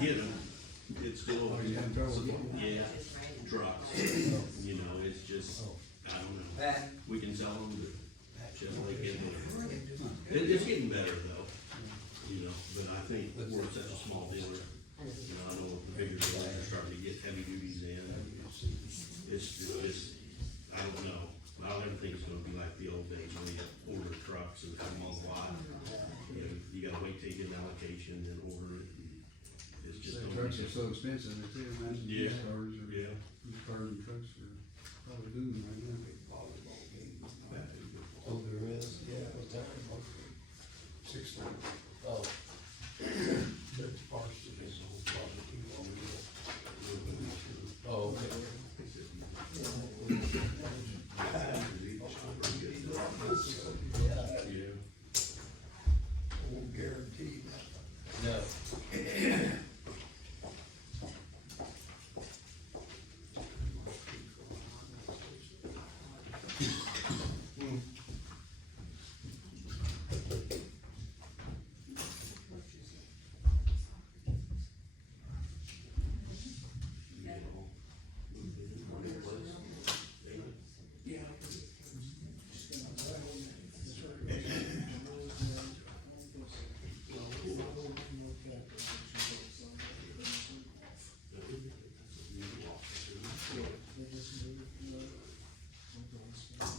get them, it's still, Oh, you having trouble getting them? yeah, trucks, you know, it's just, I don't know. We can sell them, but Chevrolet can't deliver. It's getting better though, you know, but I think we're such a small dealer, you know, I know the bigger dealers are starting to get heavy duties in. It's, I don't know, I don't ever think it's gonna be like the old days when you order trucks and come on the lot. You know, you gotta wait till you get an allocation and order it. It's just. The trucks are so expensive, they say, imagine Yeah. used cars or, Yeah. used cars and trucks are probably booming right now. Oh, there is? Yeah. What time? 6:30. Oh. There's parts to this whole project. Oh, okay. Yeah. Won't guarantee that. No.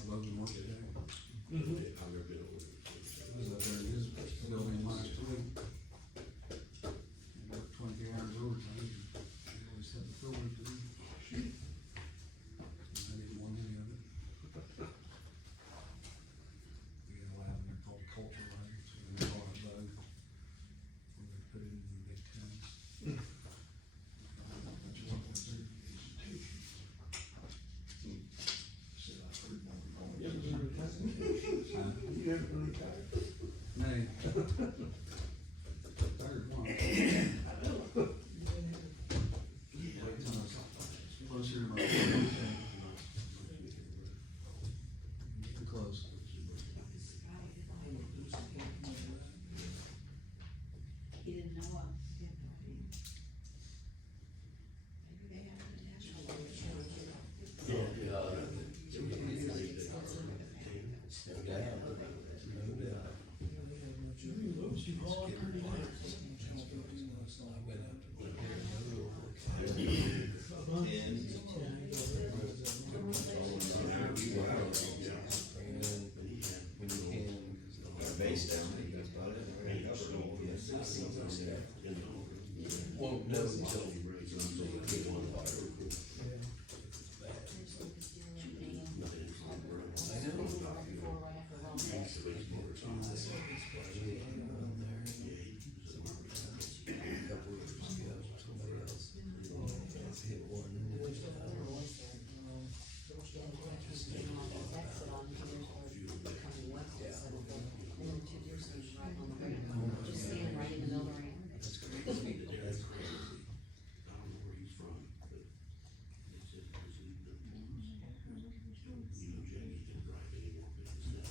Love the market day. I've never been over there. I was up there in his building last week. And worked 20 hours overtime. They always had the filter to do. I didn't want any of it. We got a lab in there called culture lab, so we can call it bug. Where they put it in the big tins. Which is up there. You haven't been retired. Nay. Third one. Wait till it's closer to my. Getting close. He didn't know us. Won't know until Just standing right in the middle of the ramp. That's crazy. That's crazy. I don't know where he's from, but it's just, you know, Jamie can drive anymore, but it's not.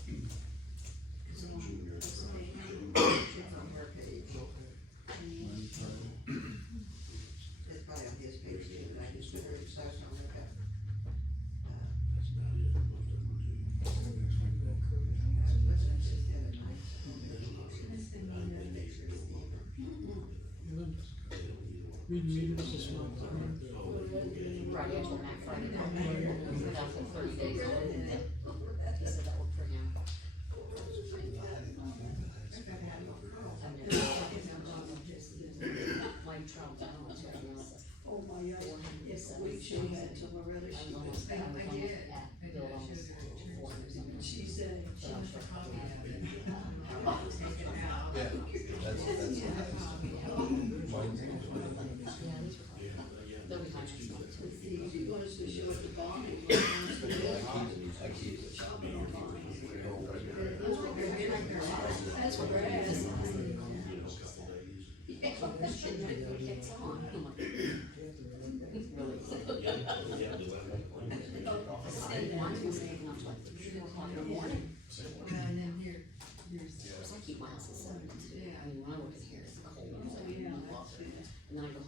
Junior. It's on her page. It's probably on his page too, but I just put her stuff on her. That's about it, most of them do. Right after Matt Friday night, without the 30 days on it, and then he said that worked for him. My trial balance right now is Oh my God, yes, we should have had some of our other I'm students. almost, I was almost at Bill almost 400 something. She said, But I'm sure probably Yeah, that's. they'll be fine. if you want us to show it to Bonnie, I keep it. that's what we're asking. It's on. I'm like, really? And one was saying, I'm like, 2 o'clock in the morning. And then here's. Cause I keep my house at 7 too. I mean, when I work in here, it's cold. It's like 1 o'clock. And then I go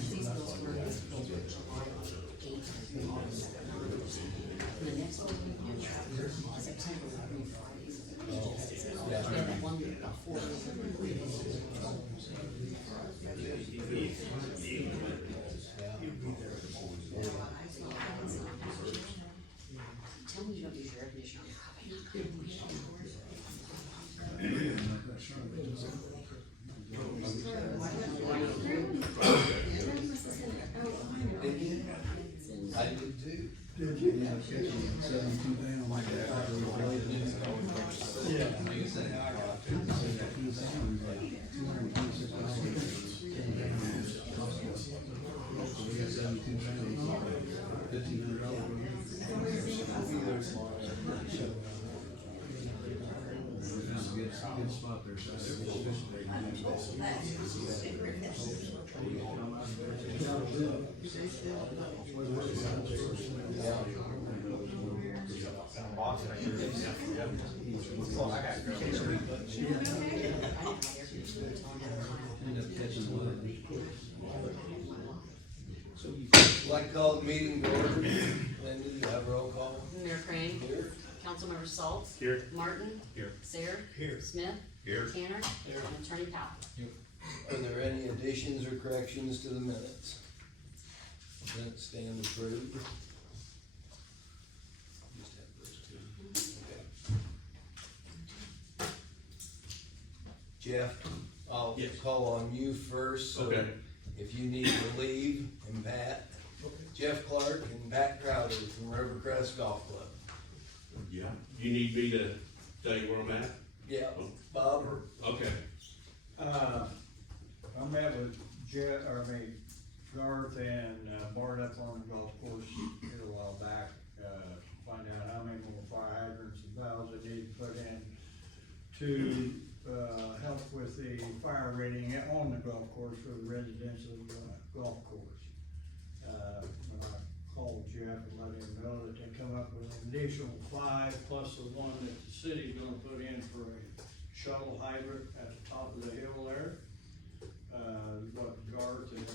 these bills were July 8th, August 9th. And the next one, September, will be Fridays. We had that one week about 4 days. Tell me you don't use your air conditioner. I did too. Did you? Yeah, 72 pound like that. Yeah. Good spot there, Like to call the meeting to order. Linda, do you have a roll call? Mayor Crane. Here. Councilmember Schultz. Here. Martin. Here. Sayre. Here. Smith. Here. Tanner. And Attorney Powell. Are there any additions or corrections to the minutes? Minutes stand approved. Just have those two. Okay. Jeff, I'll Yes. call on you first, so Okay. if you need to leave, and Pat, Jeff Clark and Pat Crowder from Rivercrest Golf Club. Yeah, you need me to tell you where I'm at? Yeah, Bob? Okay. I met with Garth and Bart up on the golf course here a while back, find out how many more fire hydrants and valves they need to put in to, help with the fire rating on the golf course for the residential, golf course. When I called Jeff and let him know that they come up with an additional 5 plus the one that the city's gonna put in for a shuttle hydrant at the top of the hill there. What Garth and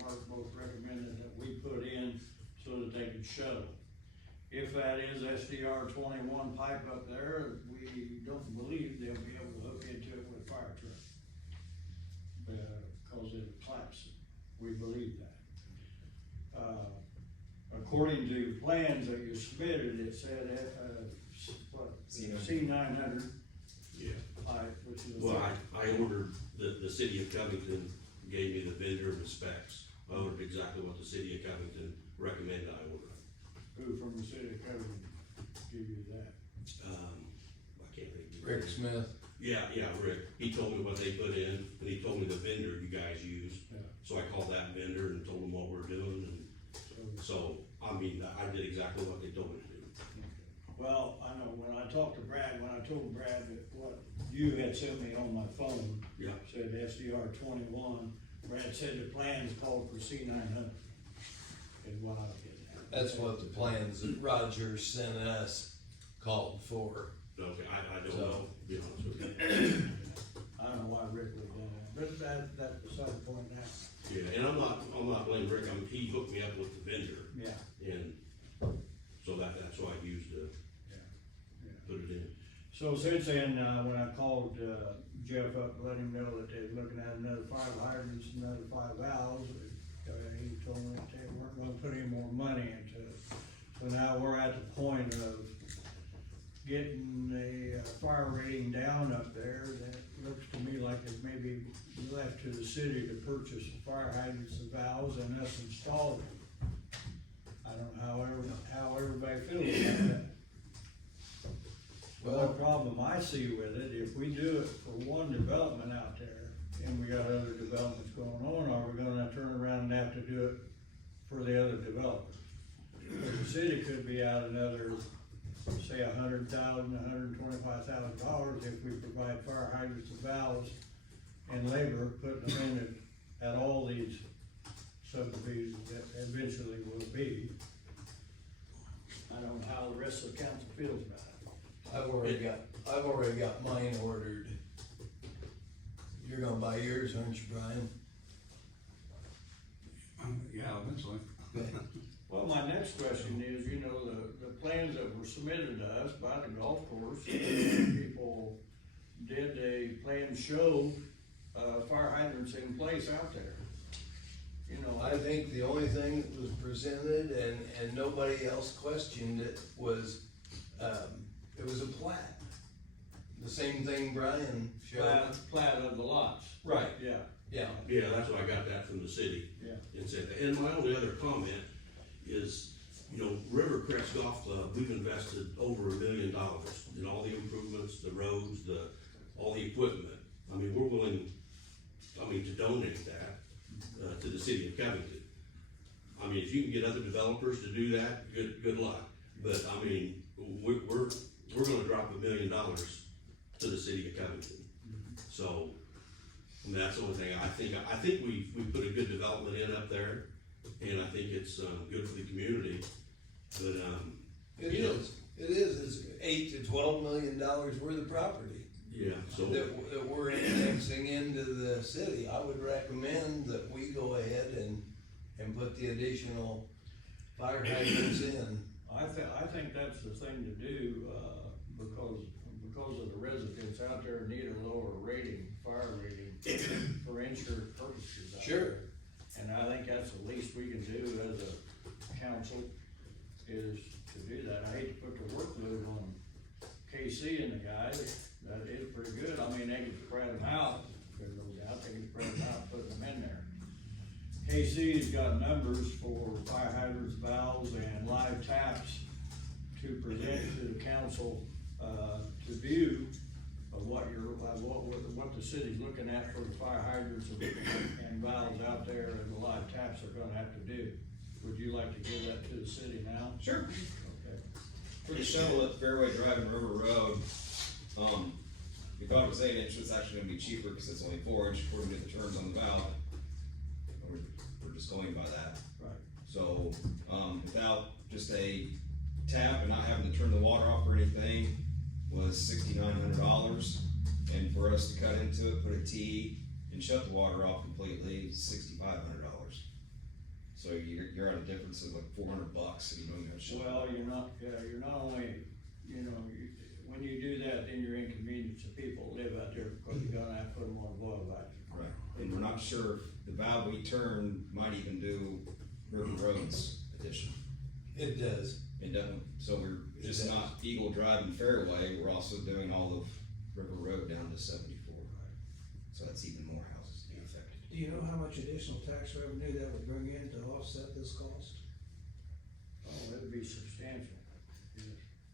Mark both recommended that we put in so that they could shuttle. If that is SDR 21 pipe up there, we don't believe they'll be able to hook into it with a fire truck. Cause it'll collapse, we believe that. According to plans that you submitted, it said, C900 Yeah. pipe, which is. Well, I ordered, the city of Covington gave me the vendor and the specs. I ordered exactly what the city of Covington recommended I order. Who from the city of Covington give you that? I can't think. of Rick Smith. Yeah, Rick. He told me what they put in, and he told me the vendor you guys used. Yeah. So I called that vendor and told him what we're doing, and so, I mean, I did exactly what they told me to do. Well, I know, when I talked to Brad, when I told Brad that what you had sent me on my phone, Yeah. said SDR 21, Brad said the plans called for C900. Is what I did. That's what the plans that Roger sent us called for. Okay, I don't know, to be honest with you. I don't know why Rick would have done that, but that's beside the point now. Yeah, and I'm not blaming Rick, he hooked me up with the vendor, Yeah, and so that's why I used to yeah. put it in. So since then, when I called, Jeff up, let him know that they're looking at another 5 hydrants, another 5 valves, he told me that they weren't gonna put any more money into it. So now we're at the point of getting the fire rating down up there. That looks to me like it may be left to the city to purchase the fire hydrants and valves and us install them. I don't know how everybody feels about that. Well, the problem I see with it, if we do it for one development out there, and we got other developments going on, are we gonna turn around and have to do it for the other developers? Because the city could be out another, say, $100,000, $125,000 if we provide fire hydrants and valves and labor, putting them in at all these subdivisions that eventually will be. I don't know how the rest of the council feels about it. I've already got mine ordered. You're gonna buy yours, aren't you, Brian? Yeah, eventually. Well, my next question is, you know, the plans that were submitted to us by the golf course, people did a plan show, fire hydrants in place out there. You know, I think the only thing that was presented and nobody else questioned it was a plat. The same thing Brian showed. plat of the lots. Right. Yeah, Yeah. Yeah, that's why I got that from the city. yeah. And said that. And my only other comment is, you know, Rivercrest Golf Club, we've invested over $1 million in all the improvements, the roads, all the equipment. I mean, we're willing, to donate that, to the city of Covington. I mean, if you can get other developers to do that, good luck. But, I mean, we're gonna drop $1 million to the city of Covington. So, and that's the only thing, I think we put a good development in up there, and I think it's, good for the community, but, It you know, is, it's $8 to $12 million worth of property yeah, so, that we're annexing into the city. I would recommend that we go ahead and put the additional fire hydrants in. I think that's the thing to do, because of the residents out there need a lower rating, fire rating for insurance purposes. out Sure. there. And I think that's the least we can do as a council, is to do that. I hate to put the workload on KC and the guys, that is pretty good. I mean, they can spread them out, they can spread them out, put them in there. KC's got numbers for fire hydrants, valves, and live taps to present to the council, to view of what the city's looking at for the fire hydrants and valves out there and the live taps are gonna have to do. Would you like to give that to the city now? Sure. Okay. For the shovel at Fairway Drive and River Road, we thought it was 8 inch, it's actually gonna be cheaper because it's only 4 inch according to the terms on the valve. We're just going by that. Right. So, without just a tap and not having to turn the water off or anything was $6,900. And for us to cut into it, put a T and shut the water off completely, $6,500. So you're at a difference of like $400 and you don't even have to shut. Well, you're not only, when you do that, then you're inconveniencing people that live out there because you're gonna have to put them on a boil vac. Right, and we're not sure if the valve we turn might even do River Road's addition. It does. It doesn't, so we're just not Eagle Drive and Fairway, we're also doing all of River Road down to 74. So that's even more houses to be affected. Do you know how much additional tax revenue that would bring in to offset this cost? Oh, it'd be substantial.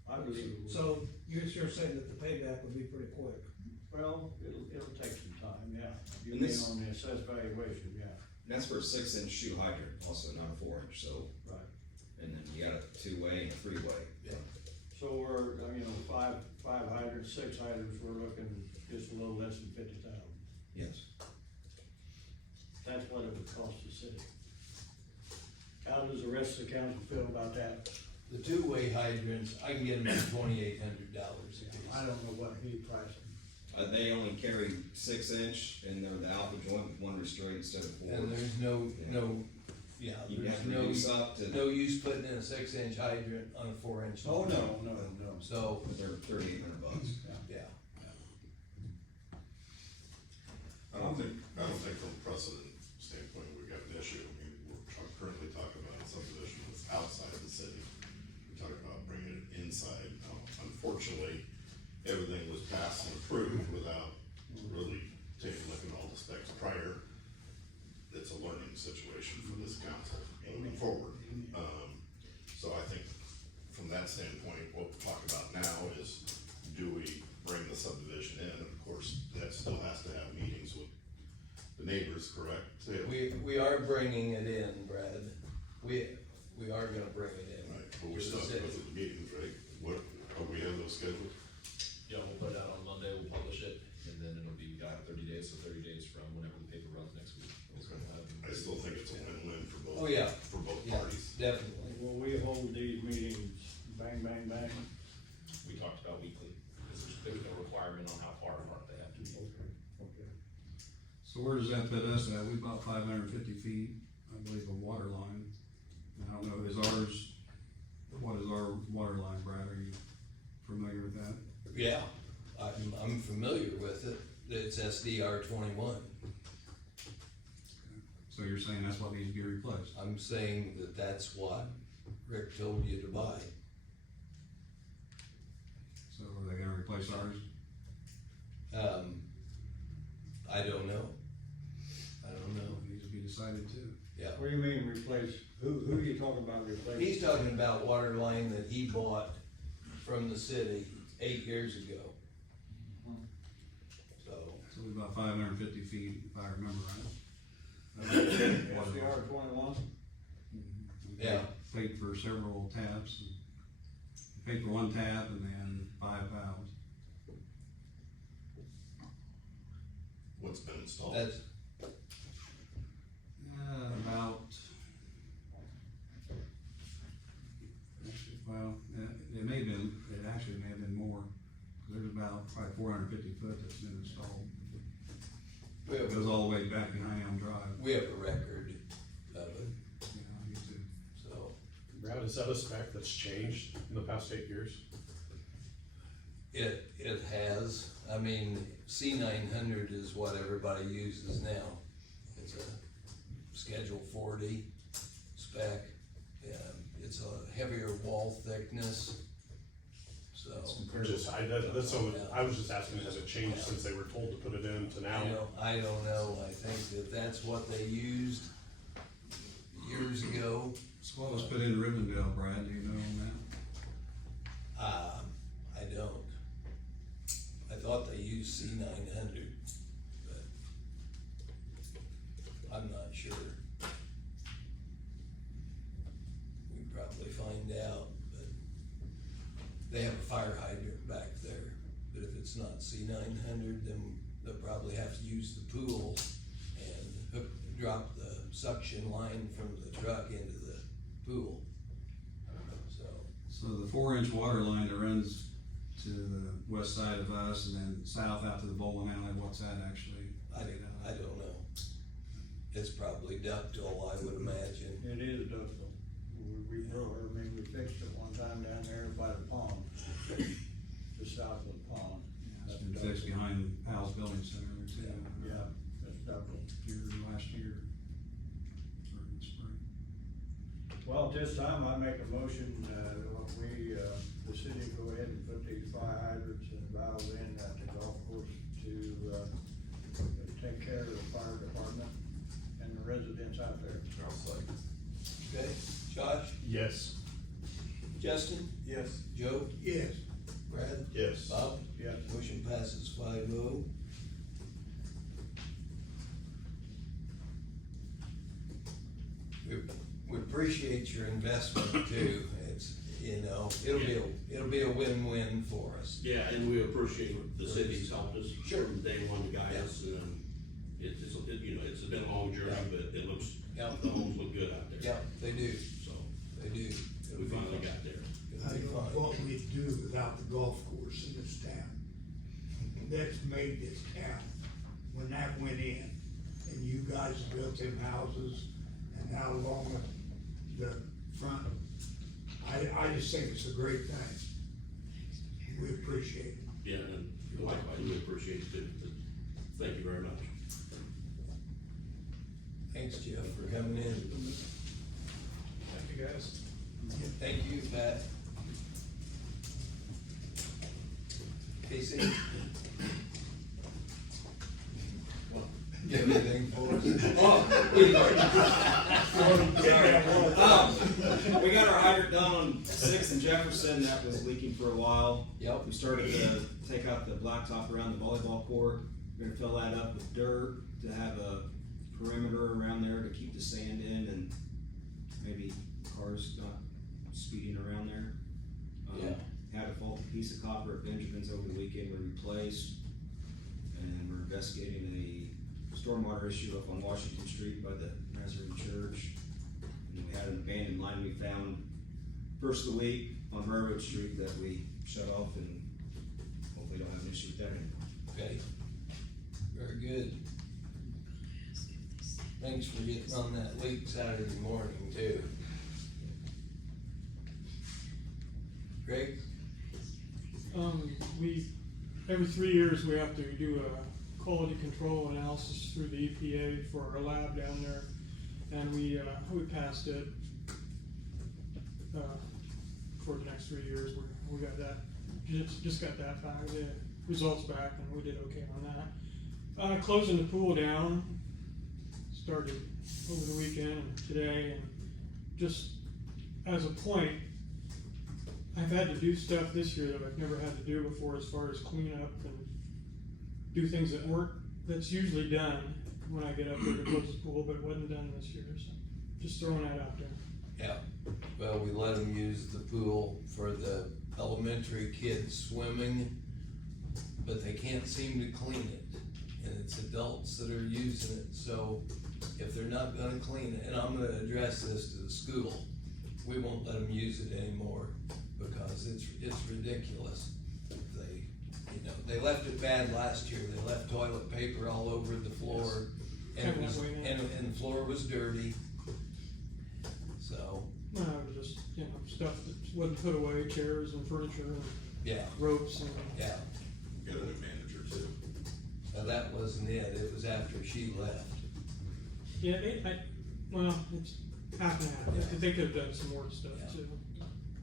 I believe it would. So you're saying that the payback would be pretty quick? Well, it'll take some time, yeah. You And mean this- on the assessed valuation, yeah, And that's for a 6 inch shoe hydrant, also not a 4 inch, so, right. and then you got a 2-way and a 3-way. Yeah. So we're, five hydrants, 6 hydrants, we're looking just a little less than 50,000. Yes. That's what it would cost the city. How does the rest of the council feel about that? The two-way hydrants, I can get them for $2,800 a piece. I don't know what he priced them. They only carry 6 inch and they're the alpha joint with 1 restraint instead of 4. And there's no, You there's have to no, reduce up to, no use putting in a 6-inch hydrant on a 4-inch. Oh, no. So, but they're $3,800. yeah. I don't think from a precedent standpoint, we've got an issue. I mean, we're currently talking about a subdivision that's outside the city. We're talking about bringing it inside. Now, unfortunately, everything was passed and approved without really taking a look at all the specs prior. It's a learning situation for this council moving forward. So I think from that standpoint, what we're talking about now is, do we bring the subdivision in? And of course, that still has to have meetings with the neighbors, correct? We are bringing it in, Brad. We are gonna bring it in. Right, but we to still the have to go city. through the meetings, right? We have those scheduled? Yeah, we'll put it out on Monday, we'll publish it, and then it'll be, we got 30 days, so 30 days from whenever the paper runs next week. I still think it's a win-win for both. Oh, yeah. For both Yeah, parties. definitely. Will we hold these meetings bang, bang, bang? We talked about weekly, because there's no requirement on how far apart they have to be. Okay. So where does that put us at? We bought 550 feet I believe, a water line. I don't know, what is our water line, Brad? Are you familiar with that? Yeah, I'm familiar with it. It's SDR 21. So you're saying that's what needs to be replaced? I'm saying that that's what Rick told you to buy. So are they gonna replace ours? I don't know. I don't know. It needs to be decided too. Yeah. What do you mean replace, who are you talking about replacing? He's talking about water line that he bought from the city 8 years ago. So, So it's about 550 feet, if I remember right. SDR 21? yeah, Paid for several taps. Paid for one tap and then 5 valves. What's been installed? that's, About, well, it may have been, it actually may have been more. There's about probably 450 foot that's been installed. we It have, goes all the way back behind Elm Drive. we have a record of it, Yeah, you too. so. Brad, is that a spec that's changed in the past 8 years? It has, I mean, C900 is what everybody uses now. It's a Schedule 40 spec, it's a heavier wall thickness, so. I was just asking, has it changed since they were told to put it in to now? I don't know, I think that that's what they used years ago. So what was put in Rivendell, Brad, do you know on that? I don't. I thought they used C900, but I'm not sure. We can probably find out, but they have a fire hydrant back there. But if it's not C900, then they'll probably have to use the pool and drop the suction line from the truck into the pool. So the 4-inch water line that runs to the west side of us and then south out to the bowling alley, what's that actually? I don't know. It's probably ductile, I would imagine. It is ductile. We fixed it one time down there by the pond, just south of the pond. Yeah, it's been fixed behind Powell's Building Center there too. Yeah, that's ductile. Last year. Or in the spring. Well, at this time, I make a motion, the city go ahead and put these fire hydrants and valves in at the golf course to take care of the fire department and the residents out there. Okay, Josh, Yes. Justin, Yes. Joe, Yes. Brad, Yes. Bob? Yes. Motion passes 5-0. We appreciate your investment too. It's, it'll be a win-win for us. Yeah, and we appreciate the city's helped us. Sure. From day one to guide us, and it's been a long journey, but it looks, Yeah. the homes look good out there. Yeah, they do, So, they do. we finally got there. I don't know what we'd do without the golf course in this town. That's made this town, when that went in, and you guys built them houses, and now along the front, I just think it's a great thing. We appreciate it. Yeah, and likewise, we appreciate it too. Thank you very much. Thanks, Jeff, for coming in. Thank you, guys. Thank you, Pat. Casey? You have anything for us? We got our hydrant done on 6th and Jefferson, that was leaking for a while. Yep. We started to take out the blacktop around the volleyball court. We're gonna fill that up with dirt to have a perimeter around there to keep the sand in and maybe cars not speeding around there. Had a faulty piece of copper at Benjamin's over the weekend we replaced. And we're investigating a stormwater issue up on Washington Street by the Nazarene Church. And we had an abandoned line we found first of the week on Railroad Street that we shut off, and hopefully don't have an issue with that anymore. Okay. Very good. Thanks for getting on that leak Saturday morning too. Greg? Every 3 years, we have to do a quality control analysis through the EPA for our lab down there. And we passed it, for the next 3 years. We got that, just got that back, the results back, and we did okay on that. Closing the pool down, started over the weekend and today, and just as a point, I've had to do stuff this year that I've never had to do before as far as clean up and do things that's usually done when I get up there to close the pool, but it wasn't done this year, so just throwing that out there. Yeah, well, we let them use the pool for the elementary kids swimming, but they can't seem to clean it. And it's adults that are using it, so if they're not gonna clean it, and I'm gonna address this to the school, we won't let them use it anymore because it's ridiculous. They left it bad last year. They left toilet paper all over the floor, and the floor was dirty. So. No, it was just, stuff that wasn't put away, chairs and furniture and Yeah. ropes and. Yeah. Got a new manager too. Now that wasn't it. It was after she left. Yeah, it's half and half. They could have done some more stuff too.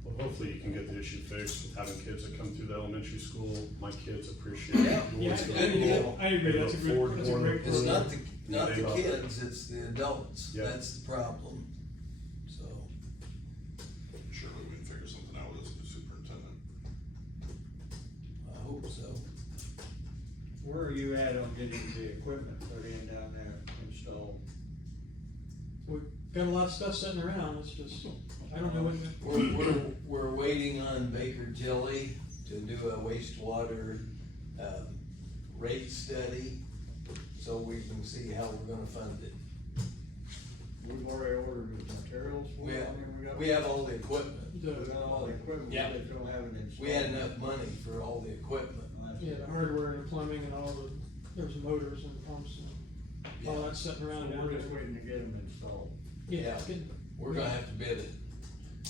Well, hopefully you can get the issue fixed with having kids that come through the elementary school. My kids appreciate it. Yeah, I agree, that's a great. It's not the kids, it's the adults. Yeah. That's the problem. So. Surely we can figure something out with this new superintendent. I hope so. Where are you at on getting the equipment put in down there installed? We've got a lot of stuff sitting around, it's just, I don't know what. We're waiting on Baker Tilly to do a wastewater, rate study, so we can see how we're gonna fund it. We've already ordered the materials for it. We have all the equipment. We got all the equipment, Yeah. we just don't have it installed. We had enough money for all the equipment. Yeah, the hardware and the plumbing and all there's motors and pumps and all that's sitting around. So we're just waiting to get them installed. Yeah. We're gonna have to bid it.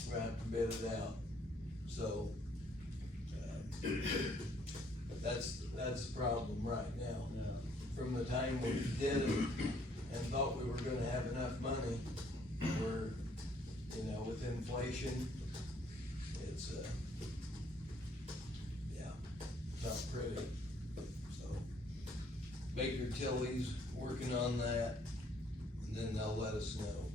We're gonna have to bid it out. So, that's the problem right now. Yeah. From the time we did it and thought we were gonna have enough money, we're, with inflation, it's, not pretty. So, Baker Tilly's working on that, and then they'll let us know.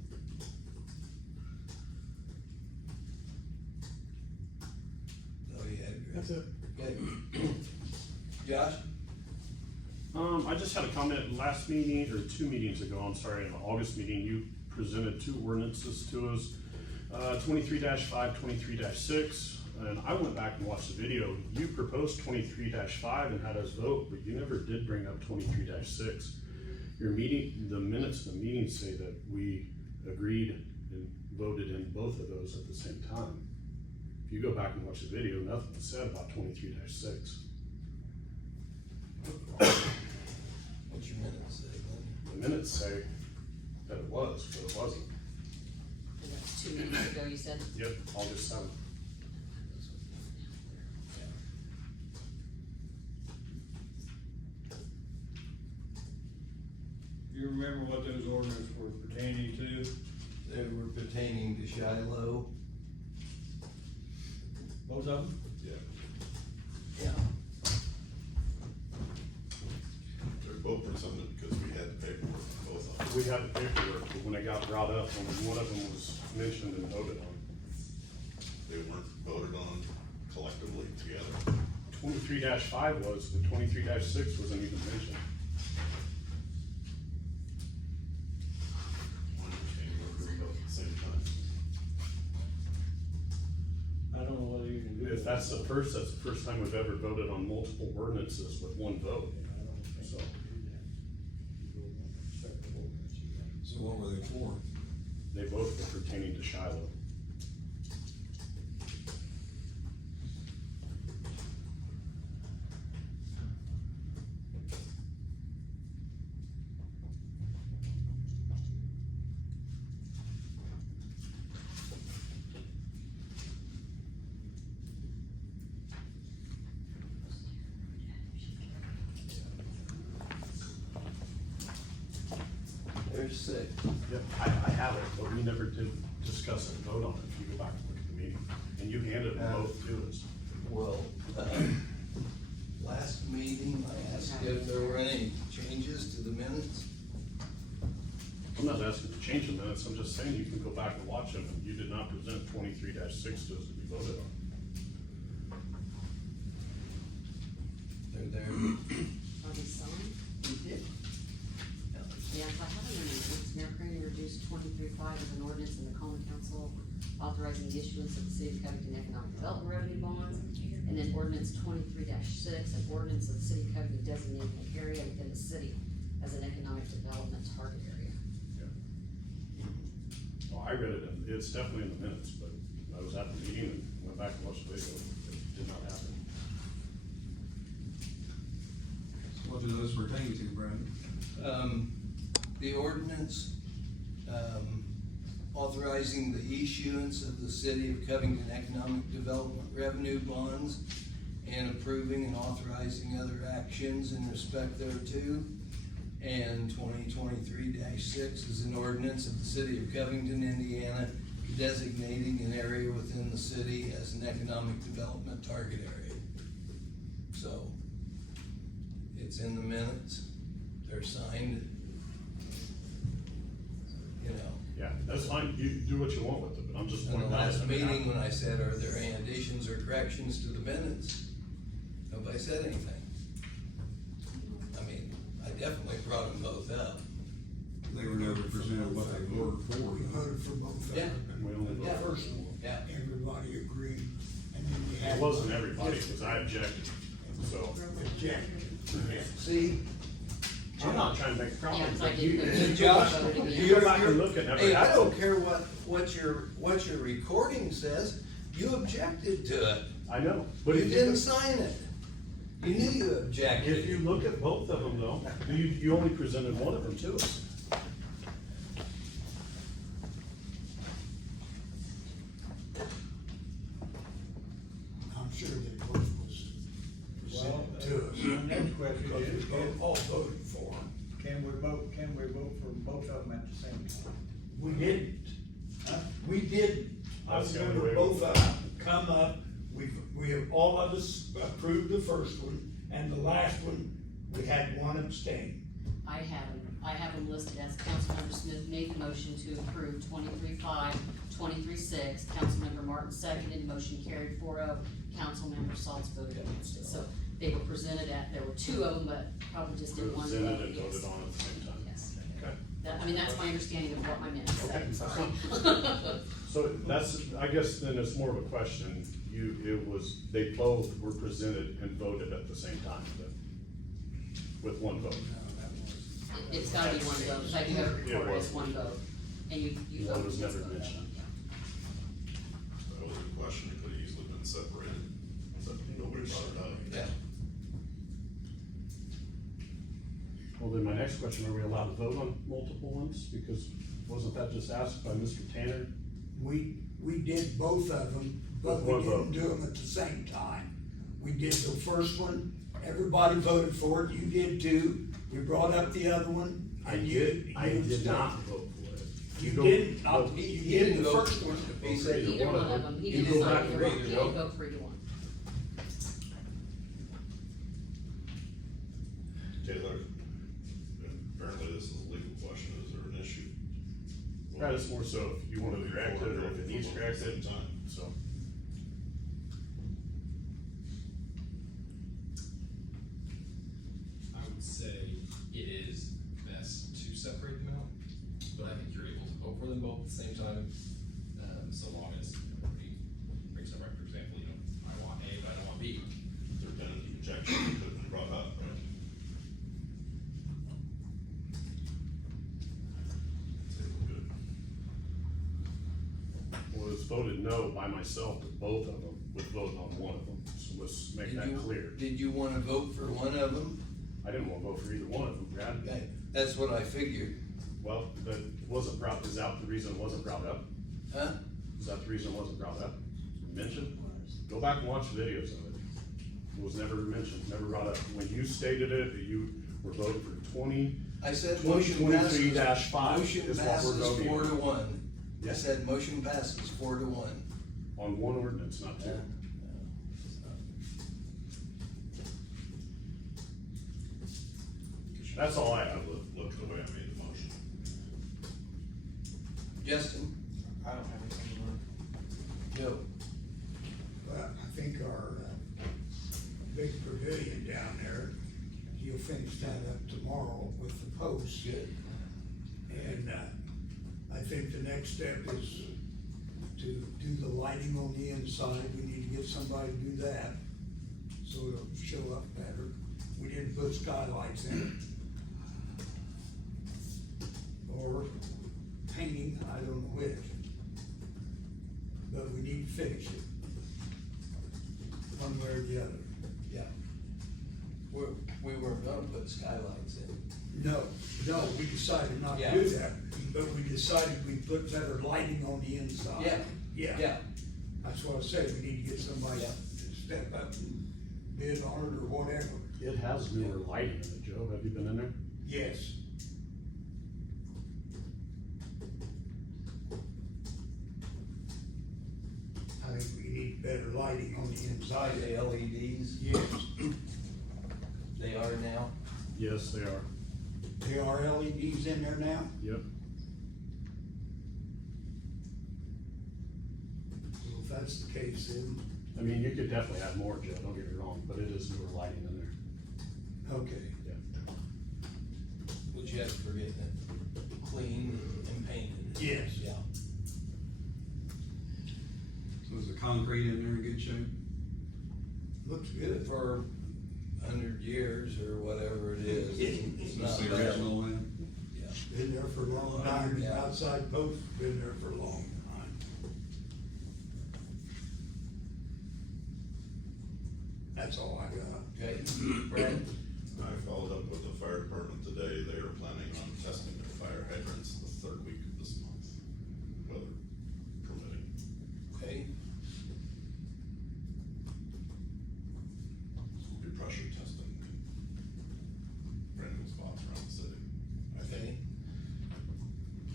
Oh, yeah. That's it. Okay. Josh? I just had a comment last meeting, or 2 meetings ago, I'm sorry, in the August meeting, you presented 2 ordinances to us, 23-5, 23-6, and I went back and watched the video. You proposed 23-5 and had us vote, but you never did bring up 23-6. The minutes of the meeting say that we agreed and voted in both of those at the same time. If you go back and watch the video, nothing was said about 23-6. What's your minutes say, Glenn? The minutes say that it was, but it wasn't. And that's 2 minutes ago, you said? Yep, August 7th. You remember what those ordinances were pertaining to? They were pertaining to Shiloh. Both of them? Yeah, Yeah. they're both presented because we had the paperwork on both of them. We had the paperwork, but when it got brought up, only one of them was mentioned and voted on. They weren't voted on collectively together. 23-5 was, but 23-6 wasn't even mentioned. My understanding was they were both at the same time. I don't know whether you can do that. If that's the first time we've ever voted on multiple ordinances with one vote. I don't think So. you can do that. You go on separate ordinances. So what were they for? They both were pertaining to Shiloh. say. Yeah, I have it, but we never did discuss it and vote on it, if you go back and look at the meeting, and you handed them both to us. Well, last meeting, I asked if there were any changes to the minutes. I'm not asking to change the minutes, I'm just saying you can go back and watch them, and you did not present 23-6 to us to be voted on. They're there. Are they signed? Yes, I have an ordinance, Mayor Crane reduced 23.5 as an ordinance in the common council authorizing the issuance of the city of Covington economic development revenue bonds. And then ordinance 23-6, an ordinance of the city of Covington designating an area within the city as an economic development target area. Well, I read it, and it's definitely in the minutes, but I was at the meeting and went back and watched the video, it did not happen. What do those pertain to, Brad? The ordinance, authorizing the issuance of the city of Covington economic development revenue bonds and approving and authorizing other actions in respect thereto. And 2023-6 is an ordinance of the city of Covington, Indiana, designating an area within the city as an economic development target area. So, it's in the minutes, they're signed, you know. Yeah, that's fine, you do what you want with it, but I'm just In the pointing out. last that it meeting, happened. when I said, are there any additions or corrections to the minutes? Nobody said anything. I mean, I definitely brought them both up. They were never presented what they voted for. We voted for both of Yeah. them. We only The Yeah. first one, Yeah. everybody agreed, and then we had. It wasn't everybody, because I objected, so. Objected. See? I'm not trying to make a problem. Yeah, 'cause I but did you- put you it go back- voted again. You go back and look at every. Hey, I don't care what your recording says, you objected to it. I know, but You if didn't you, sign it. You knew you objected. if you look at both of them though, you only presented one of them to us. I'm sure that both was Well, presented to us. the next question Because is, we both all voted for them. can we vote for both of them at the same time? We didn't. Huh? We didn't. I That's the only remember way both we- of them come up, we have, all of us approved the first one, and the last one, we had one abstain. I have them listed as Councilmember Smith made the motion to approve 23.5, 23.6. Councilmember Martin seconded, motion carried 4-0. Councilmember Salts voted against it. So they were presented there were two of them, but probably just did one vote. Presented and Yes. voted on at the same time. Yes. Okay. That's my understanding of what my minutes said, Okay, I'm that's sorry. So I guess then it's more of a question, they both were presented and voted at the same time, then, with one vote. It's gotta be one vote, because I do have it Yeah, recorded well, as one vote, and you One voted. was never yes, mentioned. That was a question that could have easily been separated, but nobody brought it up. Yeah. Well, then my next question, are we allowed to vote on multiple ones? Because wasn't that just asked by Mr. Tanner? We did both of them, but With we one didn't vote. do them at the same time. We did the first one, everybody voted for it, you did too. We brought up the other one, and you abstained. vote for it. You go- didn't, go- you He did didn't the vote first one. He said Either one of them, he You didn't go back decide and either read one, it, he no? didn't vote for either one. Taylor, apparently this is a legal question, is there an issue? Right, it's more so if you want to correct it, or if it needs corrected, At the same time. so. I would say it is best to separate them out, but I think you're able to vote for them both at the same time, so long as everybody brings up, right, for example, I want A, but I don't want B. If there'd been an objection, it could have been brought up, right? Good. Well, it was voted no by myself to both of them, with vote on one of them, so let's make that clear. Did you wanna vote for one of them? I didn't want to vote for either one of them, Brad. Okay, that's what I figured, Well, that wasn't brought, is that the reason it wasn't brought up? huh? Is that the reason it wasn't brought up? Mentioned? Go back and watch the videos of it. It was never mentioned, never brought up. When you stated it, that you were voting for 23 I said motion passes. 2023-5 Motion is what we're passes voting 4 on. to 1. I Yeah. said motion passes 4 to 1. On one ordinance, not two. That's all I have. Look at the way I made the motion. Justin, I don't have anything to learn. Joe, But I think our, big pavilion down there, you'll finish that up tomorrow with the posts. good. And, I think the next step is to do the lighting on the inside. We need to get somebody to do that, so it'll show up better. We didn't put skylights in it. Or painting, I don't know which. But we need to finish it. One way or the other. Yeah. We weren't gonna put skylights in. No, we decided not to Yeah. do that, but we decided we'd put better lighting on the inside. Yeah. Yeah, that's what I said, we need to get somebody Yeah. to step up and bid on it or whatever. It has newer lighting in it, Joe. Have you been in there? Yes. I think we need better lighting on the Are inside. they LEDs? Yes, They are now? Yes, they are. there are LEDs in there now? Yep. Well, if that's the case, then, I mean, you could definitely have more, Joe. Don't get me wrong, but it is newer lighting in there. okay. Yeah. But you have to forget that clean and painted. Yes. Yeah. So is the concrete in there in good shape? Looks good. For 100 years or whatever it is, it's not It's the bad. original one? Yeah. Been there for a long time, the Yeah. outside post, been there for a long time. That's all I got. Okay, Brad? I followed up with the fire department today. They are planning on testing their fire hydrants the third week of this month, weather permitting. Okay, We'll be pressure testing random spots around the city. I think. okay.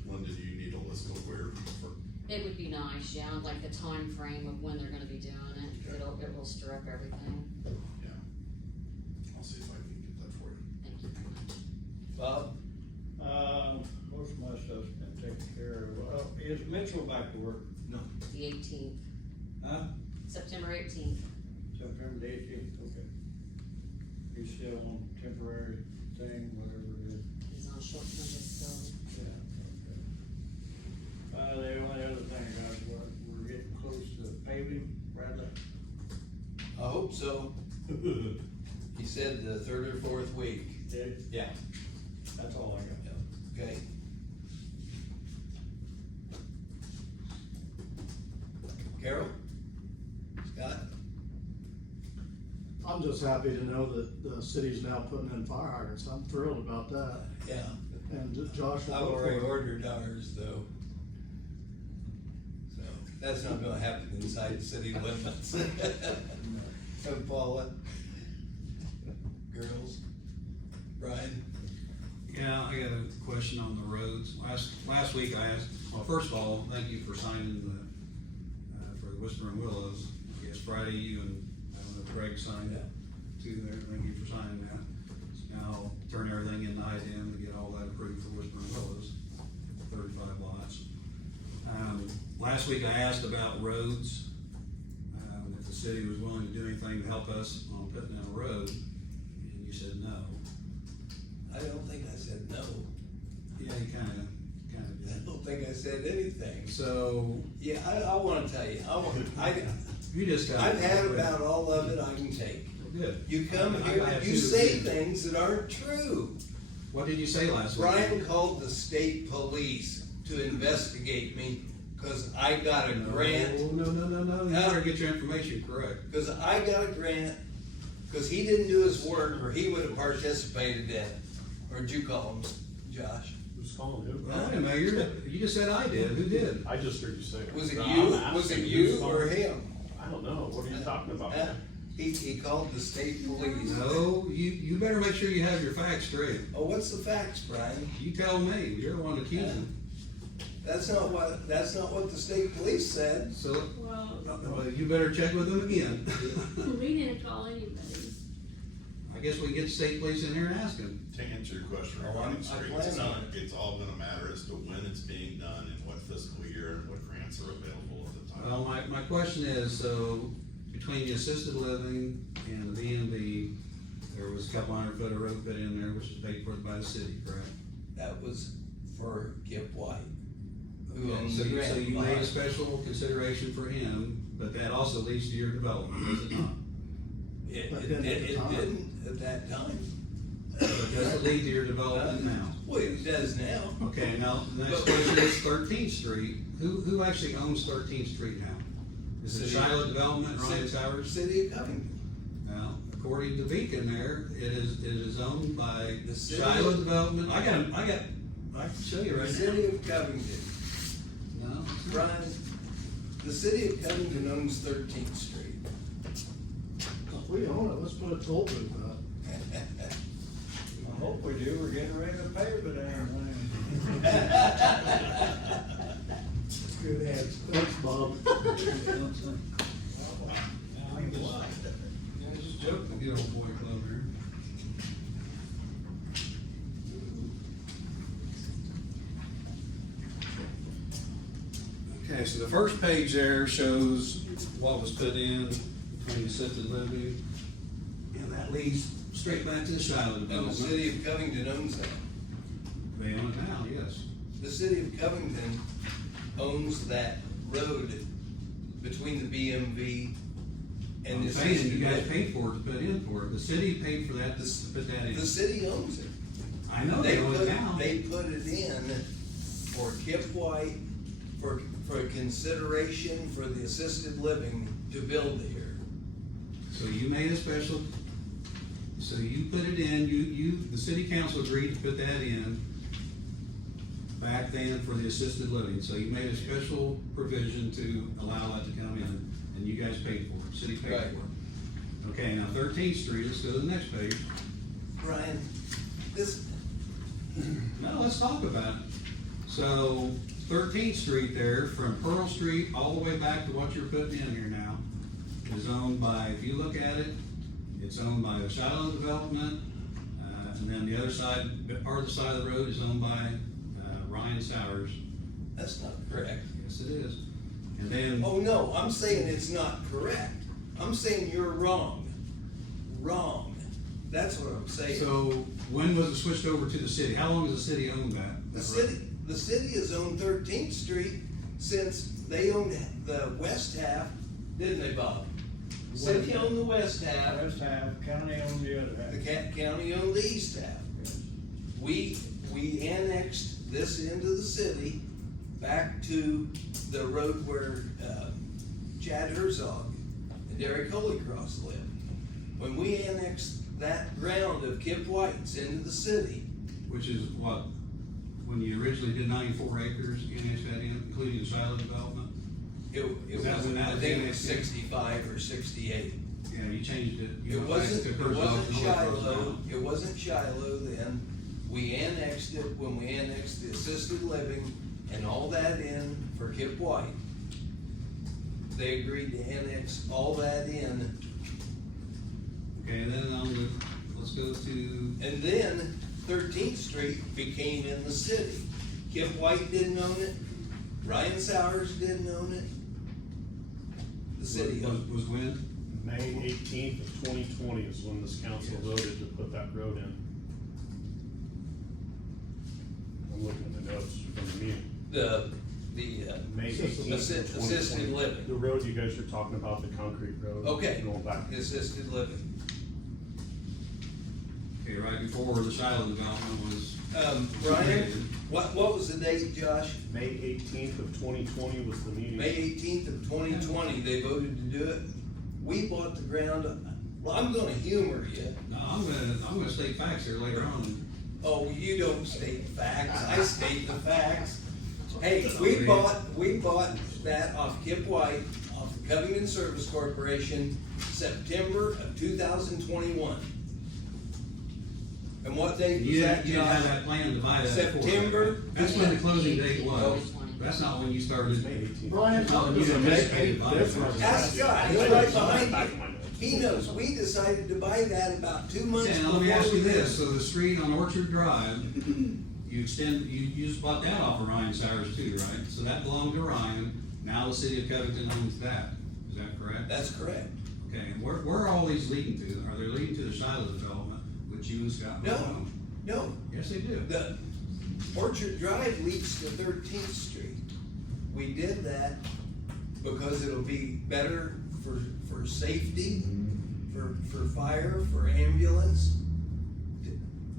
Linda, do you need a list of where for? It would be nice, yeah, like the time frame of when they're gonna be doing it, it will stir up everything. Yeah. I'll see if I can get that for you. Thank you very much. Bob? Most of my stuff's been taken care of. Is Mitchell back to work? No. The 18th, Huh? September 18th. September the 18th, okay. He's still on temporary thing, whatever it is. He's on short-term disability. Yeah, okay. The only other thing, guys, we're getting close to paving, Bradley. I hope so. He said the 3rd or 4th week. Did, Yeah. that's all I got. Okay. Carol? Scott? I'm just happy to know that the city's now putting in fire hydrants. I'm thrilled about that. Yeah. And Josh will I've go already for it. ordered ours though. So, that's not gonna happen inside city limits. Come Paula. Girls. Brian? Yeah, I got a question on the roads. Last week I asked, well, first of all, thank you for signing for the Whispering Willows. I guess Friday you and, I don't know, Craig signed it too there. Thank you for signing that. Now I'll turn everything in IDM to get all that approved for Whispering Willows, 35 lots. Last week I asked about roads, if the city was willing to do anything to help us on putting in a road, and you said no. I don't think I said no. Yeah, you kinda I did. don't think I said anything. So, Yeah, I wanna tell you, you just got. I've had about all of it I can take. Good. You come I here, have you to say agree. things that aren't true. What did you say last week? Brian called the state police to investigate me, cause I got a grant, No, you better get your information correct. cause I got a grant, cause he didn't do his work, or he would have participated in it. Or did you call him, Josh? Who's calling who? Well, wait a minute, you just said I did, who did? I just heard you say it. Was it No, you, I'm was it asking you who's or calling. him? I don't know. What are you talking about? Huh? He called the state police. No, you better make sure you have your facts straight. Oh, what's the facts, Brian? You tell me, you're the one accusing. That's not what the state police said. So, Well, you better check with them again. we didn't call anybody. I guess we can get the state police in here and ask them. To answer your question Oh, regarding I streets, plan on it's all gonna matter as to when it's being done and what fiscal year and what grants are available at the time. Well, my question is, so between the assisted living and the B&B, there was a couple hundred foot of road put in there, which was paid for by the city, correct? That was for Kip White, who Okay, owns so the you, grant so you made a behind. special consideration for him, but that also leads to your development, does it not? It didn't at that time. But does it lead to your development now? Well, it does now. Okay, now, the next question is 13th Street, who actually owns 13th Street now? Is it City- Shiloh Development, Ryan Towers? City of Covington. Now, according to Beacon there, it is owned by The city- Shiloh Development, I can show you The right city of Covington, now. No? Brian, the city of Covington owns 13th Street. If we own it, let's put a toll booth up. I hope we do, we're getting ready to pay for the damn thing. Good answer. Thanks, Bob. Just joking, good old boy club here. Okay, so the first page there shows what was put in between assisted living, and that leads straight back to the Shiloh And the development. city of Covington owns that. They own it now, yes. The city of Covington owns that road between the BMV and I'm the saying, assisted you guys living. paid for it to put in for it. The city paid for that to put that in. The city owns it. I know they own it now. They put it in for Kip White, for consideration for the assisted living to build here. So you made a special, so you put it in, the city council agreed to put that in back then for the assisted living. So you made a special provision to allow that to come in, and you guys paid for it, city paid Right. for it. Okay, now 13th Street, let's go to the next page. Brian, this, No, let's talk about it. So 13th Street there, from Pearl Street all the way back to what you're putting in here now, is owned by, if you look at it, it's owned by the Shiloh Development, and then the other side, part of the side of the road is owned by, Ryan Sowers. that's not correct. Yes, it is. And then, Oh, no, I'm saying it's not correct. I'm saying you're wrong. Wrong. That's what I'm saying. so when was it switched over to the city? How long has the city owned that? The city has owned 13th Street since they owned the west half, didn't they, Bob? City owned the west half, West half, county owns the other half. the county owned the east half. We annexed this into the city back to the road where, Chad Herzog and Derek Holycross lived. When we annexed that ground of Kip White's into the city, Which is what? When you originally did 94 acres, you annexed that in, including the Shiloh Development? it Is was, that when that I was think it was annexed? 65 or 68. Yeah, you changed it. You It went back wasn't, to it Herzog wasn't and Holycross Shiloh, now. it wasn't Shiloh then. We annexed it when we annexed the assisted living and all that in for Kip White. They agreed to annex all that in, Okay, and then let's go to, and then 13th Street became in the city. Kip White didn't own it, Ryan Sowers didn't own it. The city owned was when? May 18th of 2020 is when this council voted to put that road in. I'm looking at the notes from the meeting. the May 18th of assisted 2020. living, The road you guys are talking about, the concrete road. Okay. Going back. assisted living. Okay, right before the Shiloh Development was. Brian, what was the date, Josh? May 18th of 2020 was the meeting. May 18th of 2020, they voted to do it. We bought the ground, well, I'm gonna humor you. No, I'm gonna state facts here later on. Oh, you don't state facts, I state the facts. Hey, we bought that off Kip White off of Covington Service Corporation, September of 2021. And what date was You that, didn't have Josh? that plan to buy that. before. September. That's when the closing date was. That's not when you started. Brian, That's not when you anticipated buying it. Ask Scott, he's right behind you. He knows, we decided to buy that about 2 months Okay, now before. let me ask you we did. this, so the street on Orchard Drive, you just bought that off of Ryan Cyrus too, right? So that belonged to Ryan, now the city of Covington owns that, is that correct? That's correct. Okay, and where are all these leading to? Are they leading to the Shiloh development, which you and Scott both No. own? No, Yes, they do. the Orchard Drive leads to 13th Street. We did that because it'll be better for safety, for fire, for ambulance.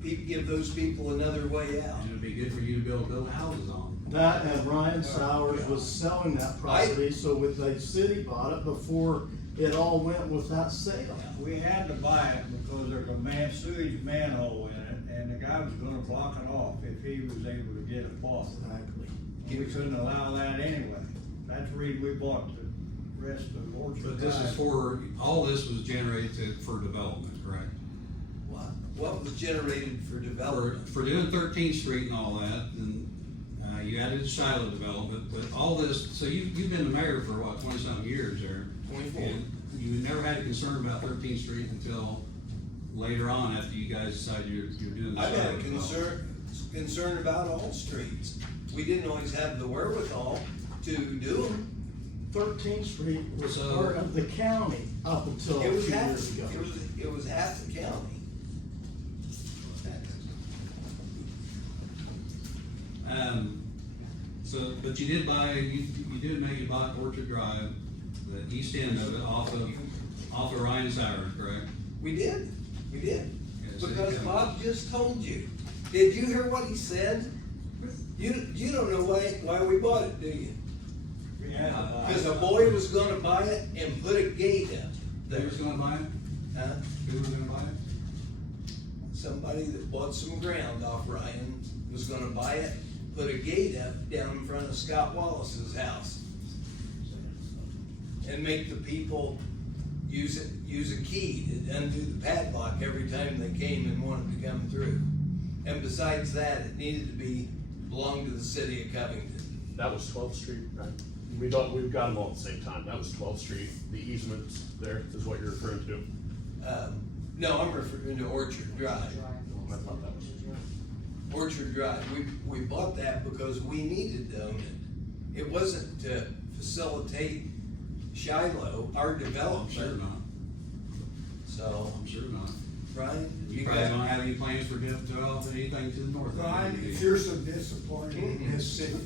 Give those people another way out. And it'd be good for you to build houses on. that and Ryan Sowers was selling that property, so with the city bought it before it all went with that sale. We had to buy it because there's a sewage manhole in it, and the guy was gonna block it off if he was able to get a faucet. Exactly. We couldn't allow that anyway. That's the reason we bought the rest of the Orchard But this is Drive. all this was generated for development, correct? What was generated for development? For doing 13th Street and all that, and, you added the Shiloh development, but all this, so you've been the mayor for what, 20-something years there? 24. And you never had a concern about 13th Street until later on after you guys decided you're doing the I've Shiloh had a development. concern about all streets. We didn't always have the wherewithal to do them. 13th Street was So- part of the county up until a It few was half, years ago. it was half the county. But you bought Orchard Drive, the east end of it, off of Ryan Cyrus, correct? We did. Yes, Because it- Bob just told you. Did you hear what he said? You don't know why we bought it, do you? We had to buy it. Cause a boy was gonna buy it and put a gate up Who there. was gonna buy it? Huh? Who was gonna buy it? Somebody that bought some ground off Ryan was gonna buy it, put a gate up down in front of Scott Wallace's house. And make the people use a key to undo the padlock every time they came and wanted to come through. And besides that, it needed to belong to the city of Covington. That was 12th Street, right? We've got them all at the same time. That was 12th Street. The easements there is what you're referring to. No, I'm referring to Orchard Drive. I thought that was. Orchard Drive, we bought that because we needed to own it. It wasn't to facilitate Shiloh, our I'm development. sure not. So, I'm sure not. Brian, You you probably got, don't have any plans for developing anything to the north of it. Brian, do you? if you're so disappointed in this city,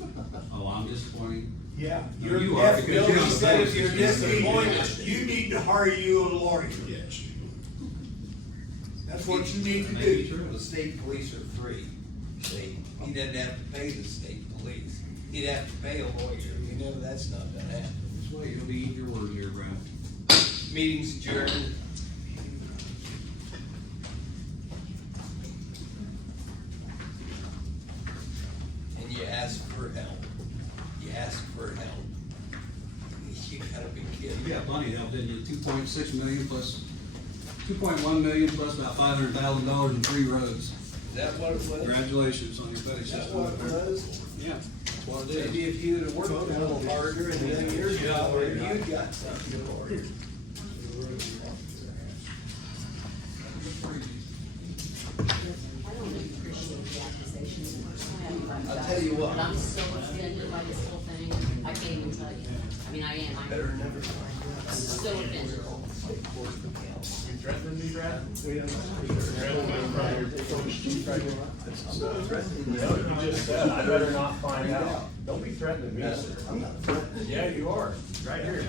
Oh, I'm disappointed. yeah, No, you're you are, definitely. because you're on he the said if post. you're You need to- disappointed. You need to hire you a lawyer. That's what you need to Maybe do. true. the state police are free. See, he doesn't have to pay the state police. He'd have to pay a lawyer. You know, that's not gonna happen. This way, you'll be eating your words here, Brad. Meeting's adjourned. And you ask for help. You ask for help. You gotta be kidding. You got plenty of help, didn't you? 2.6 million plus, 2.1 million plus about $500,000 in free roads. Is that what it was? Congratulations on your buddy Is that system. what it was? Yeah, that's what it is. Maybe if you'd have worked a little harder and done your job, maybe you'd got something for you. I don't appreciate the accusations. I'll tell you what. But I'm so offended by this whole thing, I can't even tell you. I mean, I am, Better than never. I'm so offended. You threatening me, Brad? Threatening me in front of your police chief right now? No, you just said, I better not find out. Don't be threatening me, sir. I'm not threatening. Yeah, you are, right here.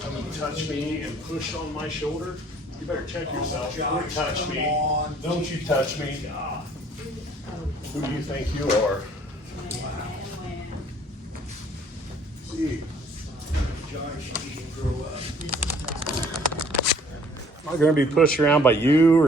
Come and touch me and push on my shoulder. You better check yourself. Don't touch me. Don't you touch me. Who do you think you are? See. Josh, you need to grow up. Am I gonna be pushed around by you or